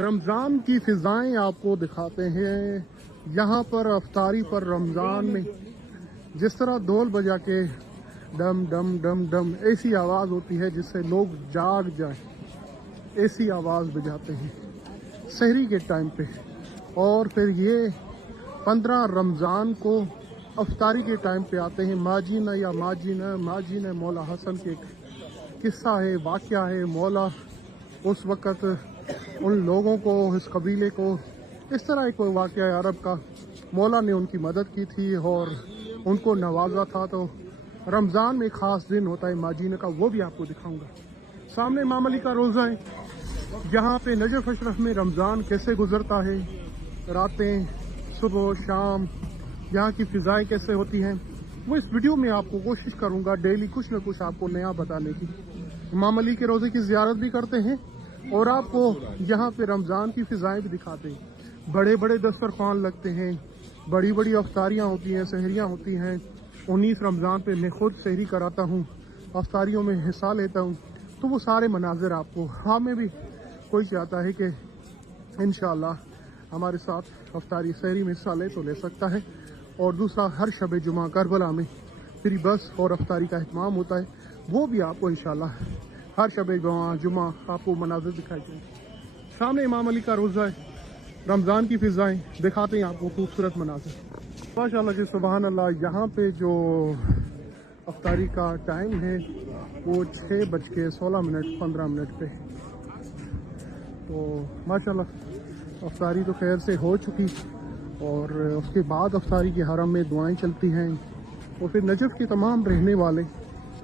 رمضان کی فضائیں آپ کو دکھاتے ہیں یہاں پر افطاری پر رمضان میں جس طرح ڈھول بجا کے ڈم ڈم ڈم ڈم ایسی آواز ہوتی ہے جس سے لوگ جاگ جائیں، ایسی آواز بجاتے ہیں سحری کے ٹائم پہ. اور پھر یہ 15 رمضان کو افطاری کے ٹائم پہ آتے ہیں. ماجین مولا حسن کے قصہ ہے، واقعہ ہے. مولا اس وقت ان لوگوں کو، اس قبیلے کو، اس طرح ایک کوئی واقعہ ہے عرب کا، مولا نے ان کی مدد کی تھی اور ان کو نوازا تھا. تو رمضان میں ایک خاص دن ہوتا ہے ماجین کا، وہ بھی آپ کو دکھاؤں گا. سامنے امام علی کا روزہ ہے، جہاں پہ نجف اشرف میں رمضان کیسے گزرتا ہے، راتیں، صبح و شام، یہاں کی فضائیں کیسے ہوتی ہیں، وہ اس ویڈیو میں آپ کو کوشش کروں گا ڈیلی کچھ نہ کچھ آپ کو نیا بتانے کی. امام علی کے روزے کی زیارت بھی کرتے ہیں اور آپ کو یہاں پہ رمضان کی فضائیں بھی دکھاتے ہیں. بڑے بڑے دسترخوان لگتے ہیں، بڑی بڑی افطاریاں ہوتی ہیں، سحریاں ہوتی ہیں. 19 رمضان پہ میں خود سحری کراتا ہوں، افطاریوں میں حصہ لیتا ہوں. تو وہ سارے مناظر آپ کو، ہمیں بھی کوئی چاہتا ہے کہ انشاءاللہ ہمارے ساتھ افطاری سحری میں حصہ لے تو لے سکتا ہے. اور دوسرا، ہر شب جمعہ کربلا میں فری بس اور افطاری کا اہتمام ہوتا ہے، وہ بھی آپ کو انشاءاللہ ہر شب جمعہ آپ کو مناظر دکھائی دیں. سامنے امام علی کا روزہ ہے، رمضان کی فضائیں دکھاتے ہیں آپ کو، خوبصورت مناظر. ماشاءاللہ جی سبحان اللہ. یہاں پہ جو افطاری کا ٹائم ہے وہ 6:16 15 پہ. تو ماشاءاللہ افطاری تو خیر سے ہو چکی اور اس کے بعد افطاری کے حرم میں دعائیں چلتی ہیں. اور پھر نجف کے تمام رہنے والے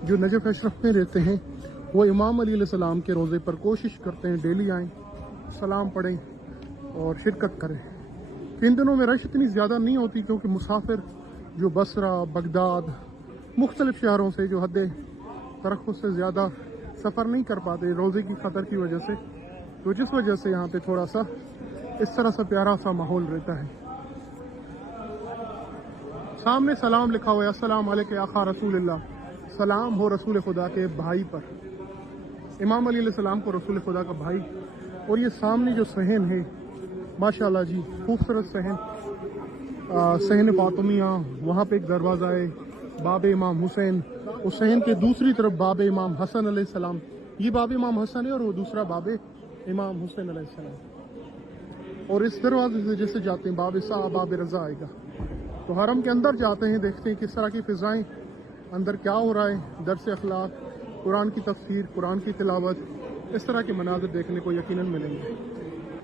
جو نجف اشرف میں رہتے ہیں وہ امام علی علیہ السلام کے روزے پر کوشش کرتے ہیں ڈیلی آئیں، سلام پڑھیں اور شرکت کریں. ان دنوں میں رش اتنی زیادہ نہیں ہوتی کیونکہ مسافر جو بصرہ، بغداد، مختلف شہروں سے جو حد ترقی سے زیادہ سفر نہیں کر پاتے روزے کی خطر کی وجہ سے، تو جس وجہ سے یہاں پہ تھوڑا سا اس طرح سا پیارا سا ماحول رہتا ہے. سامنے سلام لکھا ہوا ہے، السلام علیکم آقا رسول اللہ، سلام ہو رسول خدا کے بھائی پر. امام علی علیہ السلام کو رسول خدا کا بھائی. اور یہ سامنے جو صحن ہے ماشاءاللہ جی خوبصورت صحن، صحن فاطمیہ، وہاں پہ ایک دروازہ ہے باب امام حسین. اس صحن کے دوسری طرف باب امام حسن علیہ السلام. یہ باب امام حسن ہے اور وہ دوسرا باب امام حسین علیہ السلام. اور اس دروازے سے جیسے جاتے ہیں باب صاحب، باب رضا آئے گا. تو حرم کے اندر جاتے ہیں، دیکھتے ہیں کس طرح کی فضائیں اندر کیا ہو رہا ہے، درس اخلاق، قرآن کی تفسیر، قرآن کی تلاوت، اس طرح کے مناظر دیکھنے کو یقیناً ملیں گے.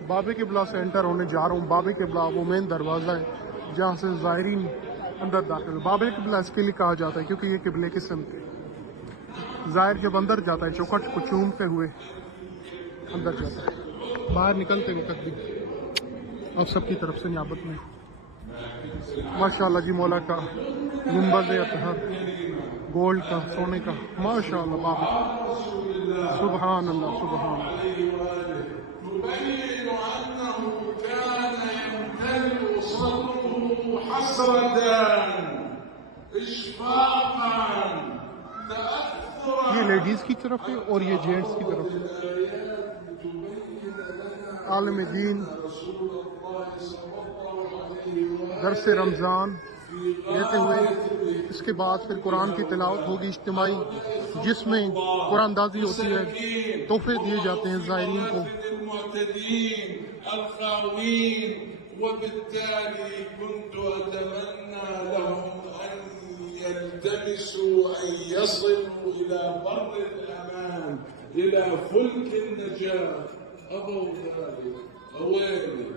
باب قبلہ سے انٹر ہونے جا رہا ہوں. باب قبلہ وہ مین دروازہ ہے جہاں سے زائرین اندر داخل. باب قبلہ اس کے لیے کہا جاتا ہے کیونکہ یہ قبلے کی سمت ہے. زائر جب اندر جاتا ہے چوکھٹ کو چومتے ہوئے اندر جاتا ہے. باہر نکلتے وقت بھی آپ سب کی طرف سے نیابت میں ماشاءاللہ جی مولا کا گنبد اطہر گولڈ کا، سونے کا، ماشاءاللہ بابا سبحان اللہ سبحان یہ لیڈیز کی طرف ہے اور یہ جینٹس کی طرف ہے. عالم دین درس رمضان لیتے ہوئے اس کے بعد پھر قرآن کی تلاوت ہوگی اجتماعی، جس میں قرآن دازی ہوتی ہے، تحفے دیے جاتے ہیں زائرین کو. وبالتالي كنت أتمنى لهم أن يلتمسوا أن يصلوا إلى بر الأمان، إلى فلك النجاة. أبوا ذلك أويلي،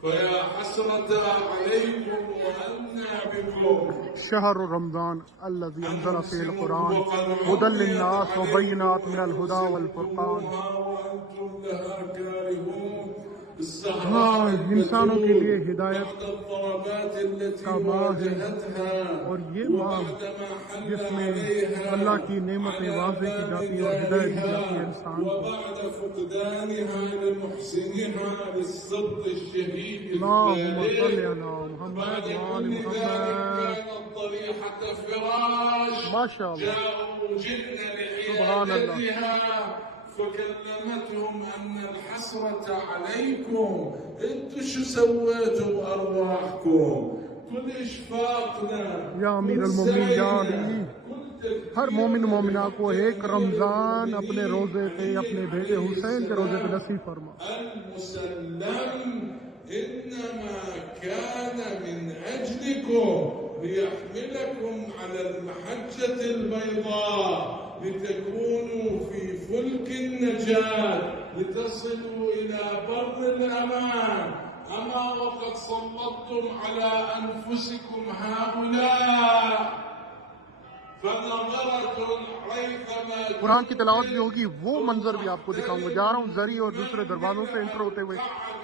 فيا حسرة عليكم وأنا بكم. شهر رمضان الذي أنزل فيه القرآن هدى للناس وبينات من الهدى والفرقان. وأنتم لها كارهون. ہاں، انسانوں کے لیے ہدایت کا ماہ ہے اور یہ ماہ جس میں اللہ کی نعمتیں واضح کی جاتی ہیں اور ہدایت دی جاتی ہے انسان کو. اللہم صل علی محمد وآل محمد. ماشاء اللہ سبحان اللہ. فكلمتهم أن الحسرة عليكم، انتوا شو سويتوا بأرواحكم؟ كل إشفاقنا یا امیر المومنین یا علی، ہر مومن مومنہ کو ایک رمضان اپنے روزے پہ، اپنے بیٹے حسین کے روزے پہ نصیب فرما. المسلم إنما كان من أجلكم ليحملكم على المحجة البيضاء لتكونوا في فلك النجاة لتصلوا إلى بر الأمان. أما وقد سلطتم على أنفسكم هؤلاء فنظرة ريثما. قرآن کی تلاوت بھی ہوگی، وہ منظر بھی آپ کو دکھاؤں گا. جا رہا ہوں زری اور دوسرے دروازوں سے انٹر ہوتے ہوئے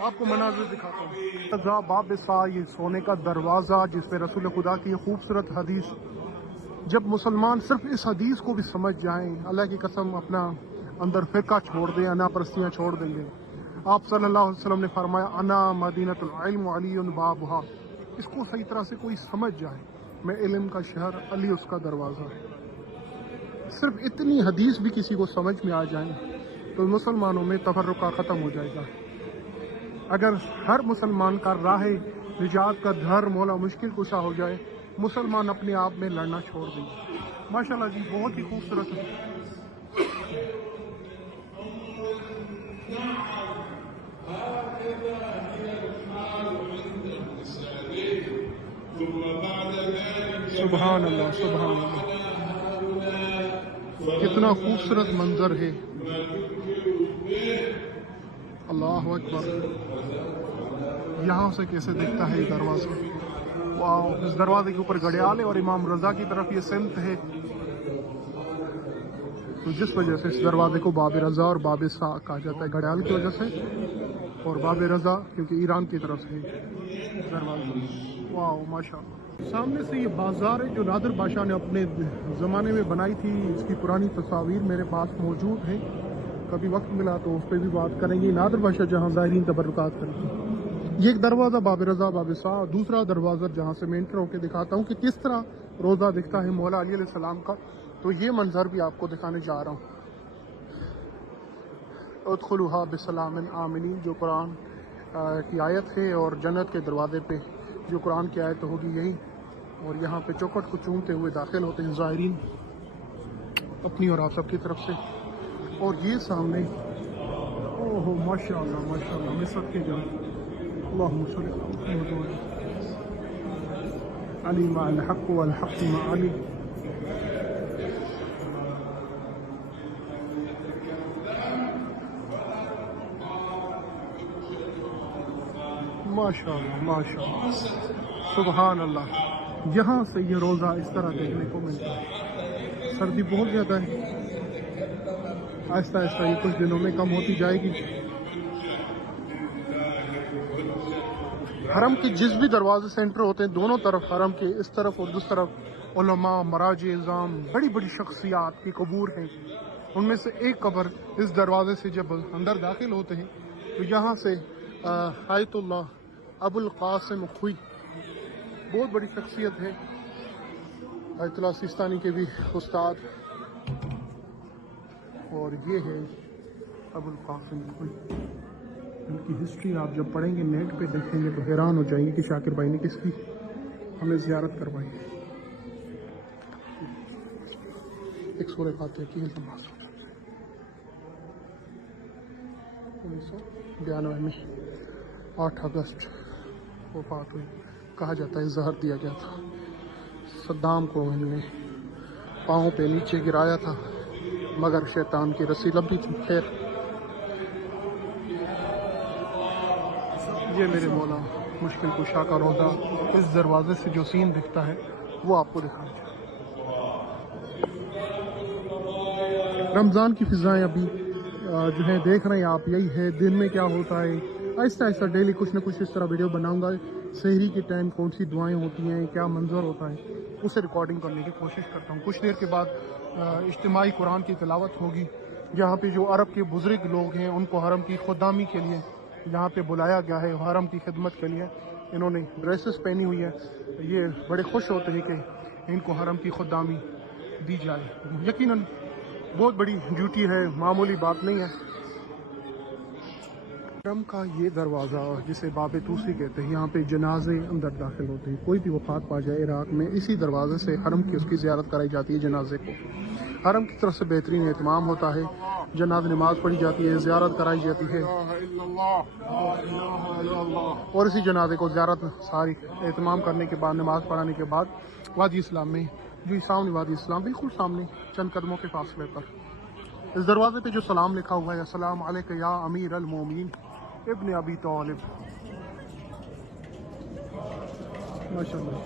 آپ کو مناظر دکھاتا ہوں. باب سا، یہ سونے کا دروازہ جس پہ رسول خدا کی یہ خوبصورت حدیث. جب مسلمان صرف اس حدیث کو بھی سمجھ جائیں، اللہ کی قسم اپنا اندر فرقہ چھوڑ دیں، انا پرستیاں چھوڑ دیں گے. آپ صلی اللہ علیہ وسلم نے فرمایا انا مدینۃ العلم علی بابھا. اس کو صحیح طرح سے کوئی سمجھ جائے، میں علم کا شہر، علی اس کا دروازہ. صرف اتنی حدیث بھی کسی کو سمجھ میں آ جائیں تو مسلمانوں میں تفرقہ ختم ہو جائے گا. اگر ہر مسلمان کا راہ نجات کا دھر مولا مشکل کشا ہو جائے، مسلمان اپنے آپ میں لڑنا چھوڑ دیں گے. ماشاءاللہ جی، بہت ہی خوبصورت ہے. سبحان اللہ، سبحان اللہ، کتنا خوبصورت منظر ہے. اللہ اکبر. یہاں سے کیسے دیکھتا ہے یہ دروازہ. واو، اس دروازے کے اوپر گھڑیال ہے اور امام رضا کی طرف یہ سمت ہے، تو جس وجہ سے اس دروازے کو باب رضا اور باب سا کہا جاتا ہے، گھڑیال کی وجہ سے، اور باب رضا کیونکہ ایران کی طرف سے دروازہ. واو ماشاءاللہ. سامنے سے یہ بازار ہے جو نادر بادشاہ نے اپنے زمانے میں بنائی تھی. اس کی پرانی تصاویر میرے پاس موجود ہیں، کبھی وقت ملا تو اس پہ بھی بات کریں گے. نادر بادشاہ جہاں ظاہرین تبرکات کرتے ہیں. یہ ایک دروازہ باب رضا باب سا، دوسرا دروازہ جہاں سے میں انٹر ہو کے دکھاتا ہوں کہ کس طرح روزہ دکھتا ہے مولا علی علیہ السلام کا. تو یہ منظر بھی آپ کو دکھانے جا رہا ہوں. ادخلوها بسلام آمنین، جو قرآن کی آیت ہے، اور جنت کے دروازے پہ جو قرآن کی آیت ہوگی یہی. اور یہاں پہ چوکٹ کو چومتے ہوئے داخل ہوتے ہیں زائرین اپنی اور آپ سب کی طرف سے. اور یہ سامنے، اوہ ماشاءاللہ ماشاءاللہ، میں سب کے جاؤں. اللہم صلی اللہ علی مع الحق والحق مع علی. ماشاءاللہ ماشاءاللہ، سبحان اللہ. یہاں سے یہ روزہ اس طرح دیکھنے کو ملتا ہے. سردی بہت زیادہ ہے، آہستہ آہستہ یہ کچھ دنوں میں کم ہوتی جائے گی. حرم کے جس بھی دروازے سے انٹر ہوتے ہیں، دونوں طرف حرم کے، اس طرف اور دوسری طرف علماء، مراجع اعظام، بڑی بڑی شخصیات کی قبور ہیں. ان میں سے ایک قبر اس دروازے سے جب اندر داخل ہوتے ہیں تو یہاں سے آیت اللہ ابو القاسم خوئی، بہت بڑی شخصیت ہے، آیت اللہ سیستانی کے بھی استاد. اور یہ ہے ابو القاسم خوئی. ان کی ہسٹری آپ جب پڑھیں گے، نیٹ پہ دیکھیں گے تو حیران ہو جائیں گے کہ شاکر بھائی نے کس کی ہمیں زیارت کروائی. ایک سورہ فاتحہ کی نماز 1992 میں 8 اگست وفات ہوئی. کہا جاتا ہے زہر دیا گیا تھا. صدام کو ان نے پاؤں پہ نیچے گرایا تھا مگر شیطان کی رسی لمبی تھی. خیر، یہ میرے مولا مشکل کشا کا روزہ اس دروازے سے جو سین دکھتا ہے وہ آپ کو دکھانا چاہیے. رمضان کی فضائیں ابھی جو ہے دیکھ رہے ہیں آپ، یہی ہے. دن میں کیا ہوتا ہے، آہستہ آہستہ ڈیلی کچھ نہ کچھ اس طرح ویڈیو بناؤں گا. سحری کے ٹائم کون سی دعائیں ہوتی ہیں، کیا منظر ہوتا ہے، اسے ریکارڈنگ کرنے کی کوشش کرتا ہوں. کچھ دیر کے بعد اجتماعی قرآن کی تلاوت ہوگی، جہاں پہ جو عرب کے بزرگ لوگ ہیں ان کو حرم کی خدامی کے لیے یہاں پہ بلایا گیا ہے، حرم کی خدمت کے لیے. انہوں نے ڈریسز پہنی ہوئی ہے، یہ بڑے خوش ہوتے ہیں کہ ان کو حرم کی خدامی دی جائے. یقیناً بہت بڑی ڈیوٹی ہے، معمولی بات نہیں ہے۔ حرم کا یہ دروازہ جسے باب توسی کہتے ہیں، یہاں پہ جنازے اندر داخل ہوتے ہیں۔ کوئی بھی وفات پا جائے عراق میں، اسی دروازے سے حرم کی اس کی زیارت کرائی جاتی ہے جنازے کو۔ حرم کی طرف سے بہترین اہتمام ہوتا ہے، جناز نماز پڑھی جاتی ہے، زیارت کرائی جاتی ہے، اور اسی جنازے کو زیارت ساری اہتمام کرنے کے بعد، نماز پڑھانے کے بعد وادی اسلام میں، جو سامنے وادی اسلام بالکل سامنے چند قدموں کے فاصلے پر، اس دروازے پہ جو سلام لکھا ہوا ہے، السلام علیک یا امیر المومنین ابن ابی طالب، ماشاء اللہ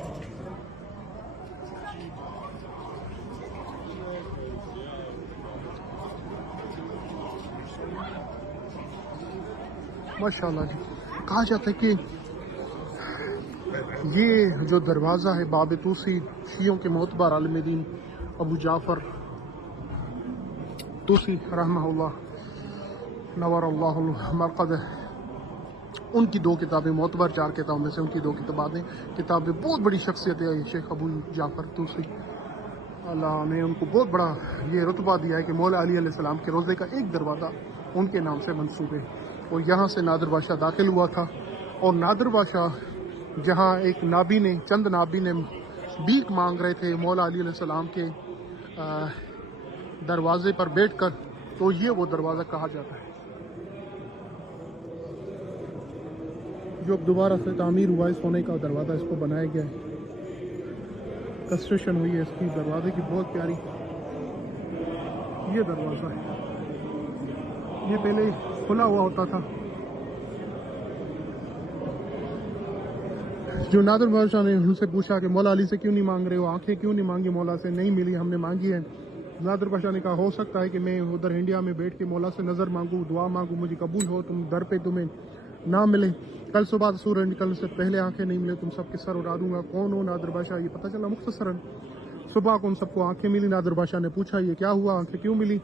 ماشاء اللہ جی۔ کہا جاتا ہے کہ یہ جو دروازہ ہے باب توسی، شیعوں کے معتبر عالم دین ابو جعفر توسی رحمہ اللہ نور اللہ مرقد، ان کی 2 کتابیں معتبر 4 کتابوں میں سے ان کی 2 کتابیں بہت بڑی شخصیت ہے شیخ ابو جعفر توسی، اللہ نے ان کو بہت بڑا یہ رتبہ دیا ہے کہ مولا علی علیہ السلام کے روضے کا ایک دروازہ ان کے نام سے منسوب ہے، اور یہاں سے نادر بادشاہ داخل ہوا تھا، اور نادر بادشاہ جہاں ایک نابی نے، چند نابی نے بھیک مانگ رہے تھے مولا علی علیہ السلام کے دروازے پر بیٹھ کر، تو یہ وہ دروازہ کہا جاتا ہے جو اب دوبارہ سے تعمیر ہوا ہے، سونے کا دروازہ اس کو بنایا گیا ہے، کنسٹرکشن ہوئی ہے اس کی دروازے کی بہت پیاری۔ یہ دروازہ ہے، یہ پہلے کھلا ہوا ہوتا تھا۔ جو نادر بادشاہ نے ان سے پوچھا کہ مولا علی سے کیوں نہیں مانگ رہے ہو، آنکھیں کیوں نہیں مانگی مولا سے؟ نہیں ملی، ہم نے مانگی ہے۔ نادر بادشاہ نے کہا ہو سکتا ہے کہ میں ادھر انڈیا میں بیٹھ کے مولا سے نظر مانگوں، دعا مانگوں، مجھے قبول ہو، تم در پہ تمہیں نہ ملے، کل صبح سورج نکلنے سے پہلے آنکھیں نہیں ملے، تم سب کے سر اڑا دوں گا۔ کون ہو نادر بادشاہ؟ یہ پتہ چلا مختصراً۔ صبح کو ان سب کو آنکھیں ملی، نادر بادشاہ نے پوچھا یہ کیا ہوا، آنکھیں کیوں ملی؟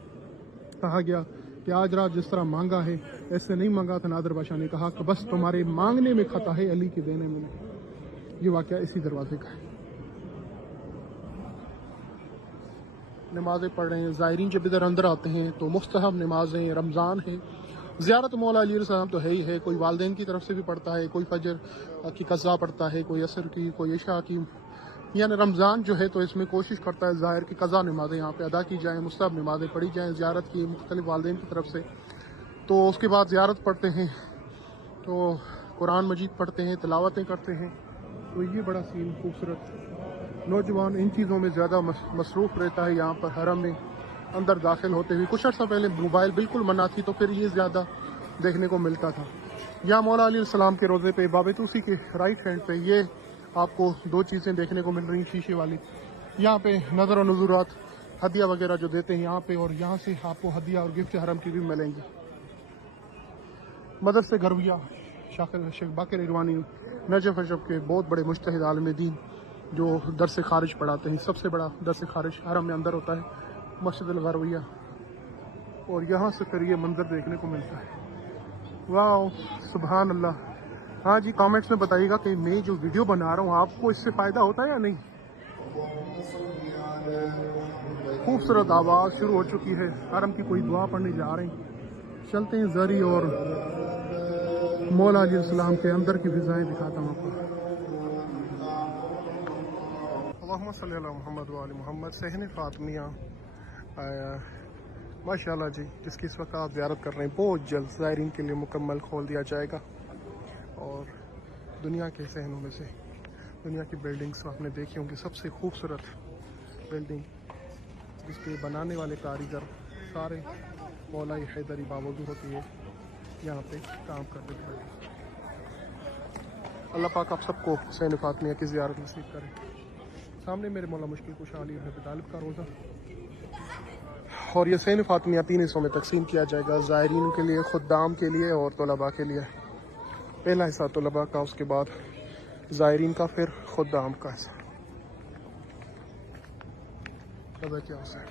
کہا گیا کہ آج رات جس طرح مانگا ہے ایسے نہیں مانگا تھا۔ نادر بادشاہ نے کہا کہ بس تمہارے مانگنے میں خطا ہے، علی کے دینے میں نہیں۔ یہ واقعہ اسی دروازے کا ہے۔ نمازیں پڑھ رہے ہیں، زائرین جب ادھر اندر آتے ہیں تو مستحب نمازیں، رمضان ہے، زیارت مولا علی علیہ السلام تو ہے ہی ہے، کوئی والدین کی طرف سے بھی پڑھتا ہے، کوئی فجر کی قضا پڑھتا ہے، کوئی عصر کی، کوئی عشاء کی، یعنی رمضان جو ہے تو اس میں کوشش کرتا ہے ظاہر کی قضا نمازیں یہاں پہ ادا کی جائیں، مستحب نمازیں پڑھی جائیں زیارت کی مختلف والدین کی طرف سے۔ تو اس کے بعد زیارت پڑھتے ہیں تو قرآن مجید پڑھتے ہیں، تلاوتیں کرتے ہیں، تو یہ بڑا سین خوبصورت۔ نوجوان ان چیزوں میں زیادہ مصروف رہتا ہے یہاں پر حرم میں اندر داخل ہوتے ہوئے۔ کچھ عرصہ پہلے موبائل بالکل منع تھی، تو پھر یہ زیادہ دیکھنے کو ملتا تھا۔ یہاں مولا علیہ السلام کے روضے پہ باب توسی کے رائٹ ہینڈ پہ یہ آپ کو 2 چیزیں دیکھنے کو مل رہی ہیں شیشے والی۔ یہاں پہ نظر و نذورات، ہدیہ وغیرہ جو دیتے ہیں یہاں پہ، اور یہاں سے آپ کو ہدیہ اور گفٹ حرم کی بھی ملیں گی۔ مدرسہ گرویہ شیخ باقر اروانی نجف اشرف کے بہت بڑے مجتہد عالم دین جو درس خارج پڑھاتے ہیں، سب سے بڑا درس خارج حرم میں اندر ہوتا ہے، مسجد الغرویہ، اور یہاں سے پھر یہ منظر دیکھنے کو ملتا ہے۔ واو سبحان اللہ۔ ہاں جی، کامنٹس میں بتائیے گا کہ میں جو ویڈیو بنا رہا ہوں آپ کو اس سے فائدہ ہوتا ہے یا نہیں۔ خوبصورت آواز شروع ہو چکی ہے، حرم کی کوئی دعا پڑھنے جا رہے ہیں، چلتے ہیں زری اور مولا علیہ السلام کے اندر کی فضائیں دکھاتا ہوں آپ کو۔ اللہم صلی علی محمد و علی محمد۔ صحن فاطمیہ ماشاءاللہ جی، جس کی اس وقت آپ زیارت کر رہے ہیں، بہت جلد زائرین کے لیے مکمل کھول دیا جائے گا، اور دنیا کے صحنوں میں سے، دنیا کی بلڈنگز آپ نے دیکھی ہوں گی، سب سے خوبصورت بلڈنگ جس کے بنانے والے کاریگر سارے مولا حیدری بابودی ہوتی ہے، یہاں پہ کام کرتے تھے۔ اللہ پاک آپ سب کو حسین فاطمیہ کی زیارت نصیب کرے۔ سامنے میرے مولا مشکل کشا علی بن ابی طالب کا روضہ، اور یہ حسین فاطمیہ 3 حصوں میں تقسیم کیا جائے گا، زائرین کے لیے، خدام کے لیے اور طلباء کے لیے۔ پہلا حصہ طلباء کا، اس کے بعد زائرین کا، پھر خدام کا حصہ۔ کیا حصہ ہے،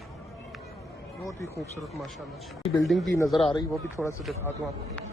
بہت ہی خوبصورت ماشاءاللہ۔ بلڈنگ بھی نظر آ رہی، وہ بھی تھوڑا سا دکھا دوں آپ کو۔